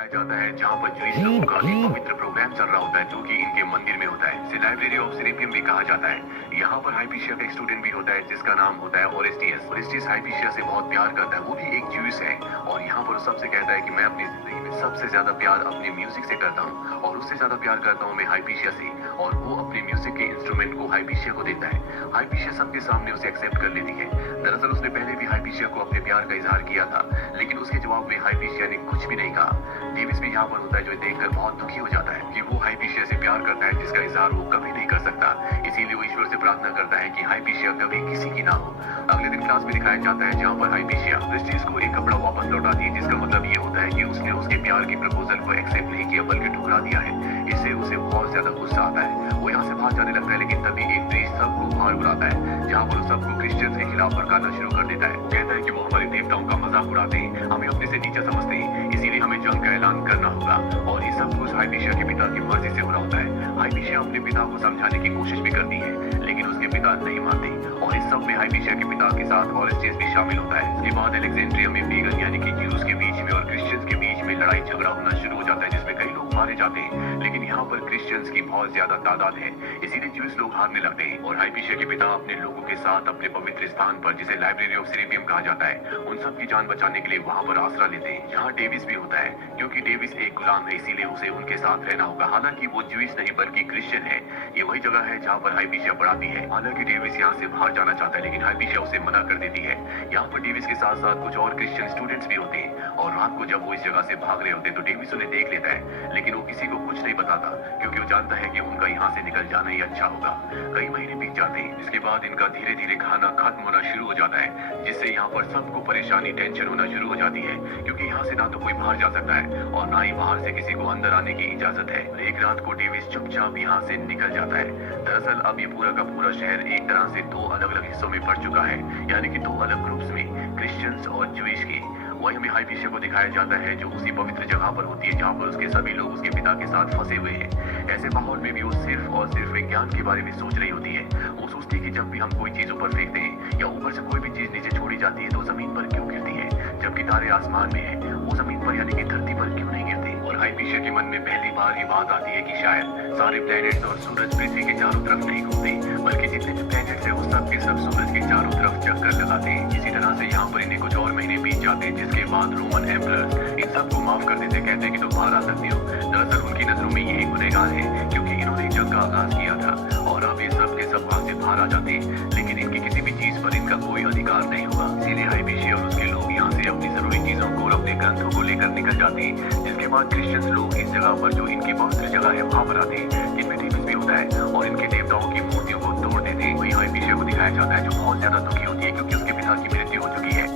दिखाया जाता है जहाँ पर जूइश लोगों का एक पवित्र प्रोग्राम चल रहा होता है जो कि इनके मंदिर में होता है। इसे लाइब्रेरी ऑफ सेरेपियम भी कहा जाता है। यहाँ पर हाइपीशिया का एक स्टूडेंट भी होता है जिसका नाम होता है ओरेस्टियस। ओरेस्टियस हाइपीशिया से बहुत प्यार करता है, वो भी एक जूइश है और यहाँ पर सबसे कहता है कि मैं अपनी जिंदगी में सबसे ज्यादा प्यार अपने म्यूजिक से करता हूँ और उससे ज्यादा प्यार करता हूँ मैं हाइपीशिया से, और वो अपने म्यूजिक के इंस्ट्रूमेंट को हाइपीशिया को देता है। हाइपीशिया सबके सामने उसे एक्सेप्ट कर लेती है। दरअसल उसने पहले भी हाइपीशिया को अपने प्यार का इजहार किया था, लेकिन उसके जवाब में हाइपीशिया ने कुछ भी नहीं कहा। डेविस भी यहाँ पर होता है जो देखकर बहुत दुखी हो जाता है कि वो हाइपीशिया से प्यार करता है जिसका इजहार वो कभी नहीं कर सकता। इसीलिए वो ईश्वर से प्रार्थना करता है कि हाइपीशिया कभी किसी की ना हो। अगले दिन क्लास में दिखाया जाता है जहाँ पर हाइपीशिया ओरेस्टियस को एक कपड़ा वापस लौटाती है, जिसका मतलब ये होता है कि उसने उसके प्यार की प्रपोजल को एक्सेप्ट नहीं किया बल्कि ठुकरा दिया है। इससे उसे बहुत ज्यादा गुस्सा आता है। वो यहाँ से बाहर जाने लगता है, लेकिन तभी एक प्रीस्ट सबको बाहर बुलाता है जहाँ पर सबको क्रिश्चियन के खिलाफ भड़काना शुरू कर देता है। वो कहता है कि वो हमारे देवताओं का मजाक उड़ाते हैं, हमें अपने से नीचा समझते हैं, इसीलिए हमें जंग का ऐलान करना होगा। और ये सब कुछ हाइपीशिया के पिता की मर्जी से हो रहा होता है। हाइपीशिया अपने पिता को समझाने की कोशिश भी करती है, लेकिन उसके पिता नहीं मानते और इस सब में हाइपीशिया के पिता के साथ ओरेस्टियस भी शामिल होता है। इसके बाद अलेक्जेंड्रिया में पेगन यानी कि ज्यूज के बीच में और क्रिश्चियंस के बीच में लड़ाई झगड़ा होना शुरू हो जाता है, जिसमें कई लोग मारे जाते हैं। लेकिन यहाँ पर क्रिश्चियंस की बहुत ज्यादा तादाद है, इसीलिए ज्यूस लोग हारने लगते हैं और हाइपीशिया के पिता अपने लोगों के साथ अपने पवित्र स्थान पर, जिसे लाइब्रेरी ऑफ सेरेपियम कहा जाता है, उन सब की जान बचाने के लिए वहाँ पर आसरा लेते हैं। यहाँ डेविस भी होता है, क्योंकि डेविस एक गुलाम है इसीलिए उसे उनके साथ रहना होगा। हालांकि वो ज्यूइश नहीं बल्कि क्रिश्चियन है। ये वही जगह है जहाँ पर हाइपीशिया पढ़ाती है। हालांकि डेविस यहाँ से बाहर जाना चाहता है, लेकिन हाइपीशिया उसे मना कर देती है। यहाँ पर डेविस के साथ साथ कुछ और क्रिश्चियन स्टूडेंट्स भी होते हैं और रात को जब वो इस जगह से भाग रहे होते हैं तो डेविस उन्हें देख लेता है, लेकिन वो किसी को कुछ नहीं बताता क्योंकि वो जानता है कि उनका यहाँ से निकल जाना ही अच्छा होगा। कई महीने बीत जाते हैं, जिसके बाद इनका धीरे धीरे खाना खत्म होना शुरू हो जाता है, जिससे यहाँ पर सबको परेशानी टेंशन होना शुरू हो जाती है क्योंकि यहाँ से ना तो कोई बाहर जा सकता है और ना ही बाहर से किसी को अंदर आने की इजाजत है। एक रात को डेविस चुपचाप यहाँ से निकल जाता है। दरअसल अब ये पूरा का पूरा शहर एक तरह से दो अलग अलग हिस्सों में बढ़ चुका है, यानी कि दो अलग ग्रुप्स में, क्रिश्चियंस और ज्यूइश के। वही हमें हाइपीशिया को दिखाया जाता है जो उसी पवित्र जगह पर होती है जहाँ पर उसके सभी लोग उसके पिता के साथ फंसे हुए हैं। ऐसे माहौल में भी वो सिर्फ और सिर्फ विज्ञान के बारे में सोच रही होती है। वो सोचती है कि जब भी हम कोई चीज ऊपर फेंकते हैं या ऊपर से कोई भी चीज नीचे छोड़ी जाती है तो जमीन पर क्यों गिरती है, जबकि तारे आसमान में है, वो जमीन पर यानी कि धरती पर क्यों नहीं गिरते। और हाइपीशिया के मन में पहली बार ये बात आती है कि शायद सारे प्लैनेट्स और सूरज पृथ्वी के चारों तरफ नहीं घूमते, बल्कि जितने भी प्लैनेट्स हैं वो सब के सब सूरज के चारों तरफ चक्कर लगाते हैं। इसी तरह से यहाँ पर इन्हें कुछ और महीने बीत जाते हैं, जिसके बाद रोमन एम्परर्स इन सबको माफ कर देते, कहते हैं कि तुम बाहर आ सकते हो। दरअसल उनकी नजरों में ये गुनहगार है क्योंकि इन्होंने जंग का आगाज किया था और अब ये सब के सब वहां से बाहर आ जाते हैं, लेकिन इनकी किसी भी चीज पर इनका कोई अधिकार नहीं होगा। इसीलिए हाइपीशिया और उसके लोग यहाँ से अपनी जरूरी चीजों को और अपने ग्रंथों को लेकर निकल जाते हैं, जिसके बाद क्रिश्चियंस लोग इस जगह पर जो इनकी पवित्र जगह है वहां पर आते हैं, जिनमें डेविस भी होता है, और इनके देवताओं की मूर्तियों को तोड़ देते हैं। वही हाइपीशिया को दिखाया जाता है जो बहुत ज्यादा दुखी होती है क्योंकि उसके पिता की मृत्यु हो चुकी है।